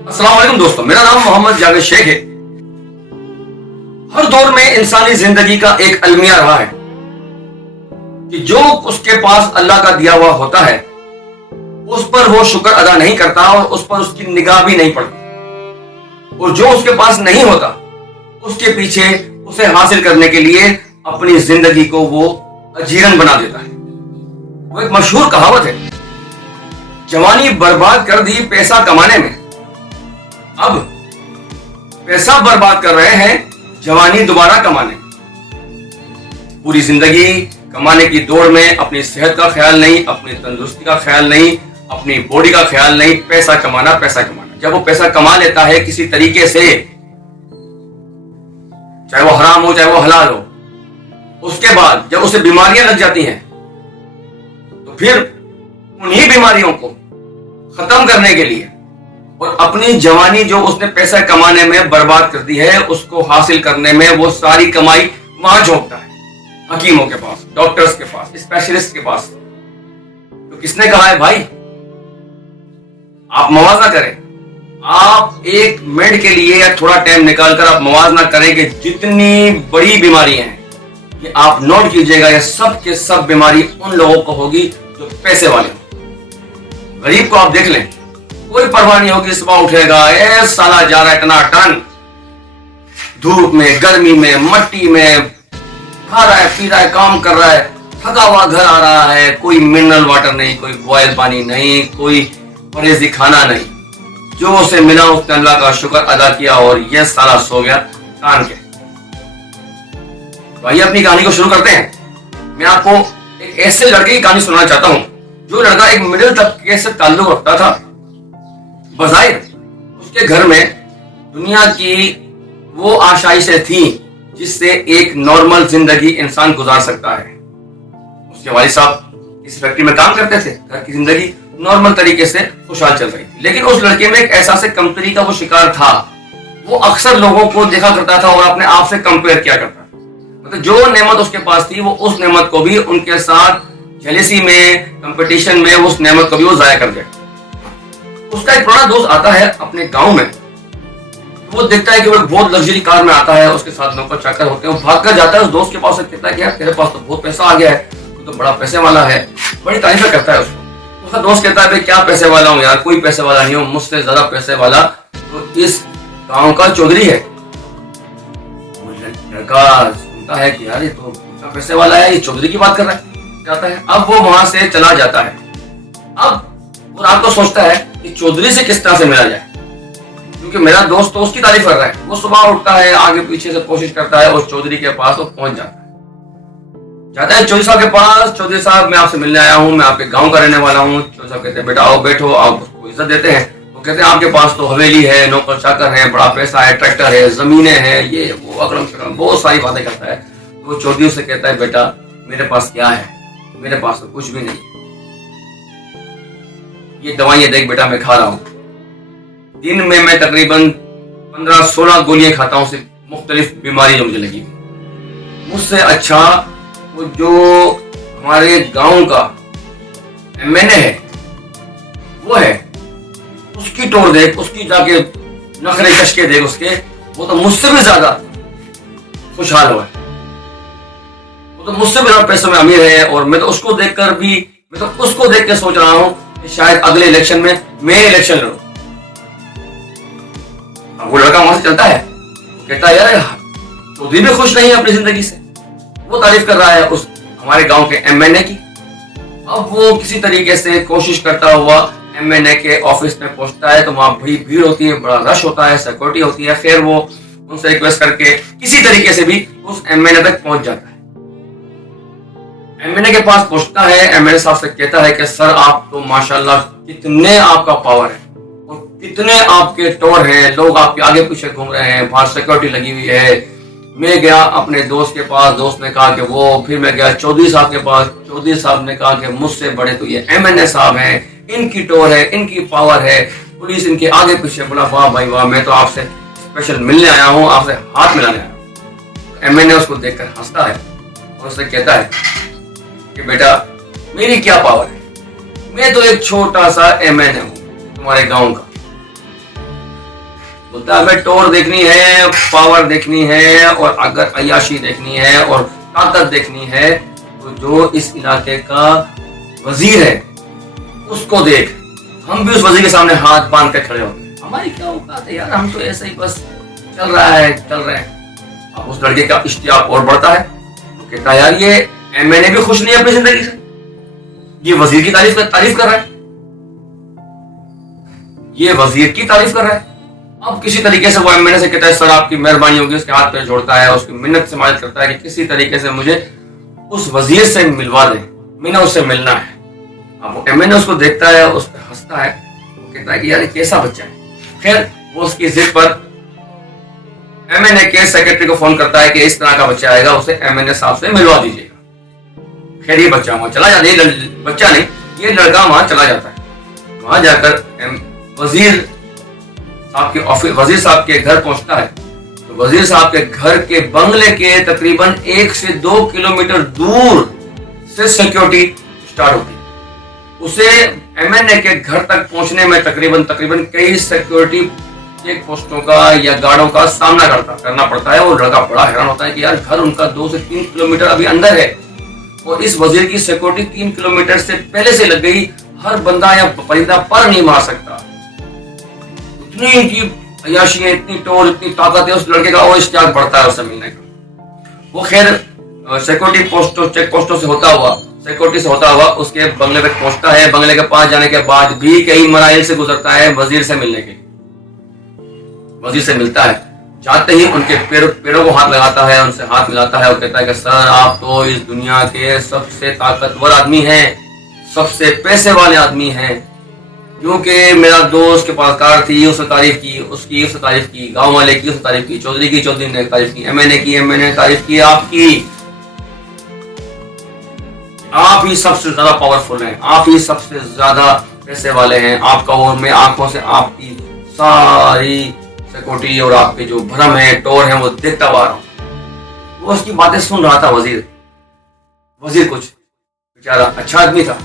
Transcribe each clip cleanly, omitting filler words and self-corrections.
अस्सलाम वालेकुम दोस्तों, मेरा नाम मोहम्मद जावेद शेख है। हर दौर में इंसानी जिंदगी का एक अलमिया रहा है कि जो उसके पास अल्लाह का दिया हुआ होता है उस पर वो शुक्र अदा नहीं करता और उस पर उसकी निगाह भी नहीं पड़ती, और जो उसके पास नहीं होता उसके पीछे उसे हासिल करने के लिए अपनी जिंदगी को वो अजीरन बना देता है। वो एक मशहूर कहावत है, जवानी बर्बाद कर दी पैसा कमाने में, अब पैसा बर्बाद कर रहे हैं जवानी दोबारा कमाने। पूरी जिंदगी कमाने की दौड़ में अपनी सेहत का ख्याल नहीं, अपनी तंदुरुस्ती का ख्याल नहीं, अपनी बॉडी का ख्याल नहीं, पैसा कमाना पैसा कमाना। जब वो पैसा कमा लेता है किसी तरीके से, चाहे वो हराम हो चाहे वो हलाल हो, उसके बाद जब उसे बीमारियां लग जाती हैं तो फिर उन्हीं बीमारियों को खत्म करने के लिए और अपनी जवानी जो उसने पैसा कमाने में बर्बाद कर दी है उसको हासिल करने में वो सारी कमाई वहां झोंकता है, हकीमों के पास, डॉक्टर्स के पास, स्पेशलिस्ट के पास। तो किसने कहा है भाई आप मवाजना करें, आप एक मिनट के लिए या थोड़ा टाइम निकालकर आप मवाजना करें कि जितनी बड़ी बीमारियां हैं ये आप नोट कीजिएगा, ये सब के सब बीमारी उन लोगों को होगी जो पैसे वाले हो। गरीब को आप देख लें, कोई परवाह नहीं होगी, सुबह उठेगा ए साला जा रहा है इतना टन, धूप में गर्मी में मट्टी में, खा रहा है पी रहा है काम कर रहा है, थका हुआ घर आ रहा है, कोई मिनरल वाटर नहीं, कोई बॉयल पानी नहीं, कोई परहेजी खाना नहीं, जो उसे मिला उसने अल्लाह का शुक्र अदा किया और ये साला सो गया कान के। भाई अपनी कहानी को शुरू करते हैं। मैं आपको एक ऐसे लड़के की कहानी सुनाना चाहता हूं जो लड़का एक मिडिल तबके से ताल्लुक रखता था। बज़ाहिर उसके घर में दुनिया की वो आशाइशें थी जिससे एक नॉर्मल जिंदगी इंसान गुजार सकता है। उसके वालिद साहब इस फैक्ट्री में काम करते थे, घर की जिंदगी नॉर्मल तरीके से खुशहाल चल रही थी, लेकिन उस लड़के में एक एहसास कमतरी का वो शिकार था। वो अक्सर लोगों को देखा करता था और अपने आप से कंपेयर किया करता था, मतलब जो नेमत उसके पास थी वो उस नेमत को भी उनके साथ जेलेसी में, कंपटीशन में उस नेमत को भी वो जाया कर देता। उसका एक पुराना दोस्त आता है अपने गांव में, वो देखता है कि वो बहुत लग्जरी कार में आता है, उसके साथ नौकर चाकर होते हैं, वो भाग कर जाता है उस दोस्त के पास, कहता है कि यार तेरे पास तो बहुत पैसा आ गया है, तू तो बड़ा पैसे वाला है, बड़ी तारीफ करता है उसको। उसका दोस्त कहता है क्या पैसे वाला हूँ यार, कोई पैसे वाला नहीं हूँ, मुझसे ज्यादा पैसे वाला तो इस गाँव का चौधरी है। लड़का सुनता है कि यार ये तो पैसे वाला है, ये चौधरी की बात कर रहा है, जाता है। अब वो वहां से चला जाता है। अब वो रात को सोचता है कि चौधरी से किस तरह से मिला जाए, क्योंकि मेरा दोस्त तो उसकी तारीफ कर रहा है। वो सुबह उठता है, आगे पीछे से कोशिश करता है, उस चौधरी के पास वो पहुंच जाता है चौधरी साहब के पास। चौधरी साहब मैं आपसे मिलने आया हूँ, मैं आपके गांव का रहने वाला हूँ। चौधरी साहब कहते हैं बेटा आओ बैठो, आप उसको इज्जत देते हैं। वो कहते हैं आपके पास तो हवेली है, नौकर चाकर है, बड़ा पैसा है, ट्रैक्टर है, जमीनें हैं, ये वो अकरम शकरम बहुत सारी बातें करता है। तो वो चौधरी से कहता है बेटा मेरे पास क्या है, मेरे पास तो कुछ भी नहीं है, ये दवाइयां देख बेटा मैं खा रहा हूँ, दिन में मैं तकरीबन 15-16 गोलियां खाता हूँ, सिर्फ मुख्तलिफ बीमारी जो मुझे लगी। मुझसे अच्छा वो जो हमारे गांव का एमएनए है वो है, उसकी टोर देख, उसकी जाके नखरे कशके देख उसके, वो तो मुझसे भी ज्यादा खुशहाल हुआ है, वो तो मुझसे भी ज्यादा पैसों में अमीर है। और मैं तो उसको देखकर भी, मैं तो उसको देख के सोच रहा हूँ कि शायद अगले इलेक्शन में मैं इलेक्शन लड़ूं। वो लड़का वहां से चलता है, वो कहता है यार चौधरी भी खुश नहीं है अपनी जिंदगी से, वो तारीफ कर रहा है उस हमारे गांव के एमएनए की। अब वो किसी तरीके से कोशिश करता हुआ एमएनए के ऑफिस में पहुंचता है, तो वहां बड़ी भीड़ होती है, बड़ा रश होता है, सिक्योरिटी होती है। फिर वो उनसे रिक्वेस्ट करके किसी तरीके से भी उस एमएनए तक पहुंच जाता है। एमएनए के पास पहुंचता है, एमएनए साहब से कहता है कि सर आप तो माशाल्लाह कितने आपका पावर है और कितने आपके टोर हैं, लोग आपके आगे पीछे घूम रहे हैं, बाहर सिक्योरिटी लगी हुई है। मैं गया अपने दोस्त के पास, दोस्त ने कहा कि वो, फिर मैं गया चौधरी साहब के पास, चौधरी साहब ने कहा कि मुझसे बड़े तो ये एमएनए साहब हैं, इनकी टोर है, इनकी पावर है, पुलिस इनके आगे पीछे। बोला वाह भाई वाह, मैं तो आपसे स्पेशल मिलने आया हूँ, आपसे हाथ मिलाने आया हूँ। एमएनए उसको देखकर हंसता है और उससे कहता है कि बेटा मेरी क्या पावर है, मैं तो एक छोटा सा एमएनए हूँ तुम्हारे गांव का, बोलता है हमें टोर देखनी है, पावर देखनी है, और अगर अय्याशी देखनी है और ताकत देखनी है तो जो इस इलाके का वजीर है उसको देख। हम भी उस वजीर के सामने हाथ बांध के खड़े होंगे, हमारी क्या औकात है यार, हम तो ऐसे ही बस चल रहा है। अब उस लड़के का इश्तियाक और बढ़ता है, तो कहता है यार ये एमएनए भी खुश नहीं है अपनी जिंदगी से, ये वजीर की तारीफ कर रहा है, ये वजीर की तारीफ कर रहा है। अब किसी तरीके से वो एमएनए से कहता है सर आपकी मेहरबानी होगी, उसके हाथ पे जोड़ता है, उसकी मिन्नत से मदद करता है कि किसी तरीके से मुझे उस वजीर से मिलवा दे, मैंने उससे मिलना है। अब वो एमएनए उसको देखता है, उस पर हंसता है, वो कहता है कि यार कैसा बच्चा है। खैर वो उसकी जिद पर एमएनए के सेक्रेटरी को फोन करता है कि इस तरह का बच्चा आएगा, उसे एमएनए साहब से मिलवा दीजिएगा। खैर ये बच्चा वहां चला जाता है, बच्चा नहीं ये लड़का वहां चला जाता है। वहां जाकर वजीर साहब के घर पहुंचता है, तो वजीर साहब के घर के बंगले के तकरीबन 1 से 2 किलोमीटर दूर से सिक्योरिटी स्टार्ट होती है। उसे एमएनए के घर तक पहुंचने में तकरीबन कई सिक्योरिटी चेक पोस्टों का या गार्डों का सामना करना पड़ता है। वो लड़का बड़ा हैरान होता है कि यार घर उनका 2 से 3 किलोमीटर अभी अंदर है और इस वजीर की सिक्योरिटी 3 किलोमीटर से पहले से लग गई, हर बंदा या परिंदा पर नहीं मार सकता। इतनी इनकी अय्याशी है, इतनी टोर, इतनी ताकत है उस लड़के का, वो इश्तियाक बढ़ता है उससे मिलने का। वो खैर सिक्योरिटी पोस्टों चेक पोस्टों से होता हुआ उसके बंगले तक पहुंचता है। बंगले के पास जाने के बाद भी कई मराइल से गुजरता है वजीर से मिलने के लिए। वजीर से मिलता है, जाते ही उनके पेड़ों को हाथ लगाता है, उनसे हाथ मिलाता है और कहता है कि सर आप तो इस दुनिया के सबसे ताकतवर आदमी हैं, सबसे पैसे वाले आदमी हैं, क्योंकि मेरा दोस्त के पास कार थी, उसने तारीफ की, उसकी उसने तारीफ की, गांव वाले की उसने तारीफ की, चौधरी ने तारीफ की, एमएनए ने तारीफ की आपकी। आप ही सबसे ज्यादा पावरफुल हैं, आप ही सबसे ज्यादा पैसे वाले हैं, आपका और मैं आंखों से आपकी सारी सिक्योरिटी और आपके जो भरम है, टोर है, वो देखता हुआ रहा हूं। वो उसकी बातें सुन रहा था वजीर कुछ बेचारा अच्छा आदमी था।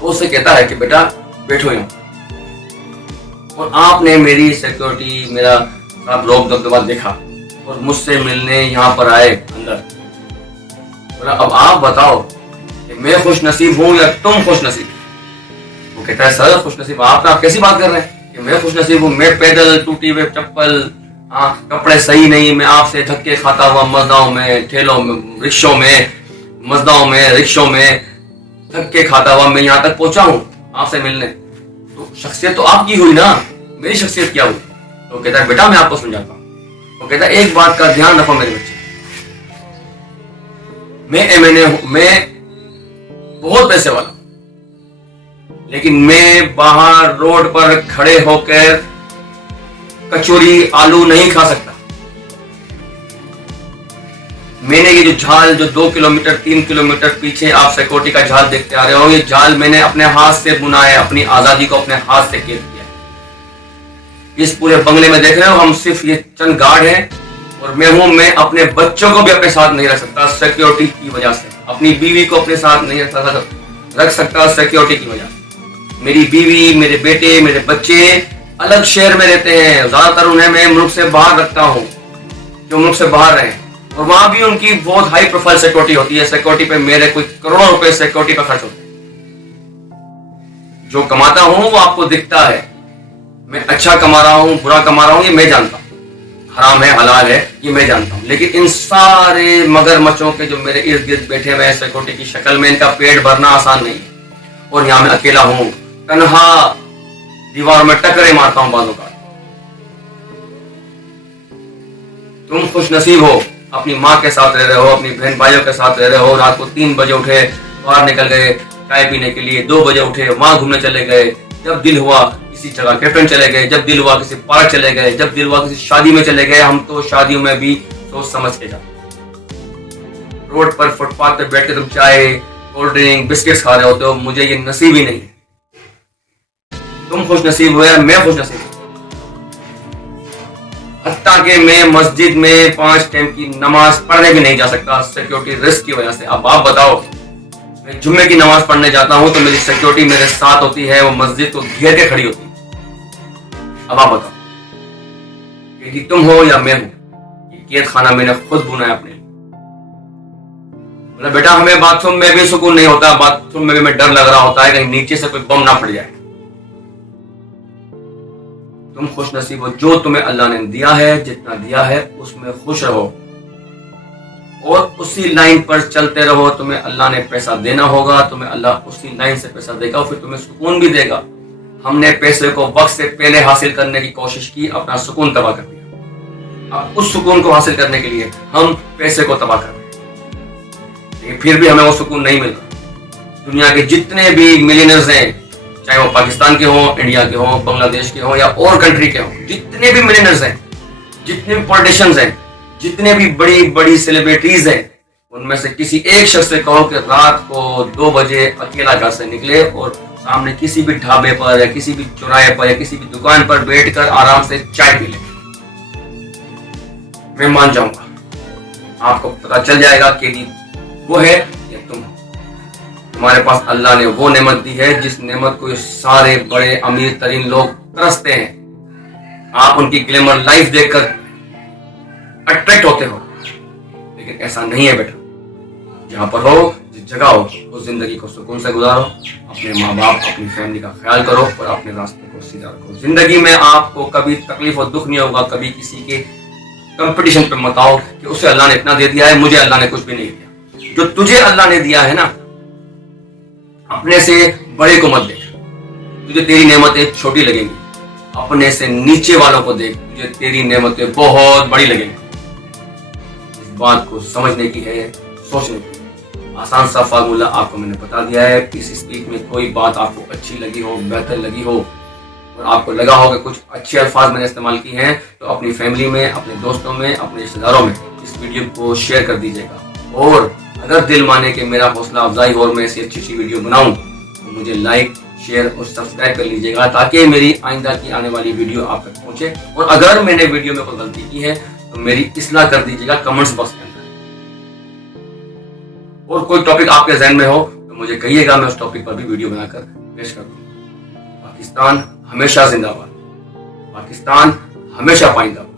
वो उससे कहता है कि बेटा बैठो यहाँ, और आपने मेरी सिक्योरिटी, मेरा आप लोग दबदबा देखा और मुझसे मिलने यहाँ पर आए अंदर, अब आप बताओ कि मैं खुश नसीब हूं या तुम खुश नसीब। वो कहता है सर खुश नसीब आप कैसी बात कर रहे हैं कि मैं खुश नसीब हूँ, मैं पैदल टूटी हुए चप्पल, कपड़े सही नहीं, मैं आपसे धक्के खाता हुआ मजदाओं में, ठेलों में, रिक्शों में, मजदाओं में, रिक्शों में धक्के खाता हुआ मैं यहाँ तक पहुंचा हूँ आपसे मिलने। तो शख्सियत तो आपकी हुई ना, मेरी शख्सियत क्या हुई। तो कहता है बेटा मैं आपको समझाता हूँ। तो कहता है एक बात का ध्यान रखो मेरे बच्चे, मैं एमएनए हूं, मैं बहुत पैसे वाला, लेकिन मैं बाहर रोड पर खड़े होकर कचौरी आलू नहीं खा सकता। मैंने ये जो झाल जो 2 किलोमीटर 3 किलोमीटर पीछे आप सिक्योरिटी का झाल देखते आ रहे हो, ये झाल मैंने अपने हाथ से बुना है, अपनी आजादी को अपने हाथ से कैद किया है। इस पूरे बंगले में देख रहे हो हम सिर्फ ये चंद गार्ड हैं और मैं अपने बच्चों को भी अपने साथ नहीं रख सकता सिक्योरिटी की वजह से, अपनी बीवी को अपने साथ नहीं रख सकता सिक्योरिटी की वजह से। मेरी बीवी, मेरे बेटे, मेरे बच्चे अलग शहर में रहते हैं, ज्यादातर उन्हें मैं मुल्क से बाहर रखता हूँ, जो मुल्क से बाहर रहे, और वहां भी उनकी बहुत हाई प्रोफाइल सिक्योरिटी होती है। सिक्योरिटी पे मेरे कोई करोड़ों रुपए सिक्योरिटी पे खर्च होते हैं। जो कमाता हूं वो आपको दिखता है, मैं अच्छा कमा रहा हूं, बुरा कमा रहा हूं, ये मैं जानता हूं, हराम है हलाल है ये मैं जानता हूं, लेकिन इन सारे मगरमच्छों के जो मेरे इर्द गिर्द बैठे हुए हैं सिक्योरिटी की शक्ल में, इनका पेट भरना आसान नहीं है। और यहाँ मैं अकेला हूं, तन्हा दीवारों में टकरे मारता हूं बालों का। तुम खुश नसीब हो, अपनी माँ के साथ रह रहे हो, अपनी बहन भाइयों के साथ रह रहे हो, रात को 3 बजे उठे बाहर निकल गए चाय पीने के लिए, 2 बजे उठे वहां घूमने चले गए, जब दिल हुआ किसी जगह कैफे चले गए, जब दिल हुआ किसी पार्क चले गए, जब दिल हुआ किसी शादी में चले गए। हम तो शादियों में भी सोच समझ के जाते, रोड पर फुटपाथ पे बैठ के तुम चाय, कोल्ड ड्रिंक, बिस्किट्स खा रहे होते हो, मुझे ये नसीब ही नहीं है। तुम खुश नसीब हो या मैं खुश नसीब हूं। हत्ता कि मैं मस्जिद में 5 टाइम की नमाज पढ़ने भी नहीं जा सकता सिक्योरिटी रिस्क की वजह से। अब आप बताओ, मैं जुम्मे की नमाज पढ़ने जाता हूं तो मेरी सिक्योरिटी मेरे साथ होती है, वो मस्जिद को घेर के खड़ी होती है। अब आप बताओ کہ جی تم ہو یا میں ہوں، یہ قید خانہ میں نے خود بنا ہے اپنے لیے. بیٹا ہمیں باتھ روم میں بھی سکون نہیں ہوتا، باتھ روم میں بھی ہمیں ڈر لگ رہا ہوتا ہے کہیں نیچے سے کوئی بم نہ پڑ جائے. تم خوش نصیب ہو، جو تمہیں اللہ نے دیا ہے، جتنا دیا ہے اس میں خوش رہو اور اسی لائن پر چلتے رہو. تمہیں اللہ نے پیسہ دینا ہوگا، تمہیں اللہ اسی لائن سے پیسہ دے گا، پھر تمہیں سکون بھی دے گا. ہم نے پیسے کو وقت سے پہلے حاصل کرنے کی کوشش کی، اپنا سکون تباہ کر دیا. اب اس سکون کو حاصل کرنے کے لیے ہم پیسے کو تباہ کر رہے ہیں، لیکن پھر بھی ہمیں وہ سکون نہیں ملتا. دنیا کے جتنے بھی ملینئرز ہیں، چاہے وہ پاکستان کے ہوں، انڈیا کے ہوں، بنگلہ دیش کے ہوں یا اور کنٹری کے ہوں، جتنے بھی ملینئرز ہیں، جتنے بھی پولیٹیشینز ہیں، جتنے بھی بڑی بڑی سیلیبریٹیز ہیں، ان میں سے کسی ایک شخص سے کہو کہ رات کو 2 بجے اکیلا گھر سے نکلے اور سامنے کسی بھی ڈھابے پر یا کسی بھی چوراہے پر یا کسی بھی دکان پر بیٹھ کر آرام سے چائے پی لے، میں مان جاؤں گا. آپ کو پتا چل جائے گا کہ وہ ہے یا تم. تمہارے پاس اللہ نے وہ نعمت دی ہے جس نعمت کو سارے بڑے امیر ترین لوگ ترستے ہیں. آپ ان کی گلیمر لائف دیکھ کر اٹریکٹ ہوتے ہو، لیکن ایسا نہیں ہے بیٹا. جہاں پر ہو، جس جگہ ہو، اس زندگی کو سکون سے گزارو، اپنے ماں باپ، اپنی فیملی کا خیال کرو اور اپنے راستے کو سیدھا رکھو. زندگی میں آپ کو کبھی تکلیف اور دکھ نہیں ہوگا. کبھی کسی کے کمپٹیشن پہ مت آؤ کہ اسے اللہ نے اتنا دے دیا ہے، مجھے اللہ نے کچھ بھی نہیں دیا. جو تجھے اللہ نے دیا ہے نا، اپنے سے بڑے کو مت دیکھ. تجھے تیری نعمتیں چھوٹی لگیں گی. اپنے سے نیچے والوں کو دیکھ، تجھے تیری نعمتیں بہت بڑی لگیں گی. اس بات کو سمجھنے کی ہے، سوچنے کی. آسان سا فارمولہ آپ کو میں نے بتا دیا ہے. اس اسپیچ میں کوئی بات آپ کو اچھی لگی ہو، بہتر لگی ہو اور آپ کو لگا ہو کہ کچھ اچھے الفاظ میں نے استعمال کیے ہیں، تو اپنی فیملی میں، اپنے دوستوں میں، اپنے رشتہ داروں میں اس ویڈیو کو شیئر کر دیجیے گا. اور اگر دل مانے کہ میرا حوصلہ افزائی ہو اور میں ایسی اچھی ویڈیو بناؤں تو مجھے لائک، شیئر اور سبسکرائب کر لیجیے گا تاکہ میری آئندہ کی آنے والی ویڈیو آپ تک پہنچے. اور اگر میں نے ویڈیو میں کوئی غلطی کی ہے تو میری اصلاح کر دیجیے گا کمنٹس باکس کے اندر. اور کوئی ٹاپک آپ کے ذہن میں ہو تو مجھے کہیے گا، میں اس ٹاپک پر بھی ویڈیو بنا کر پیش کر دوں. پاکستان ہمیشہ زندہ باد. پاکستان ہمیشہ پائندہ باد.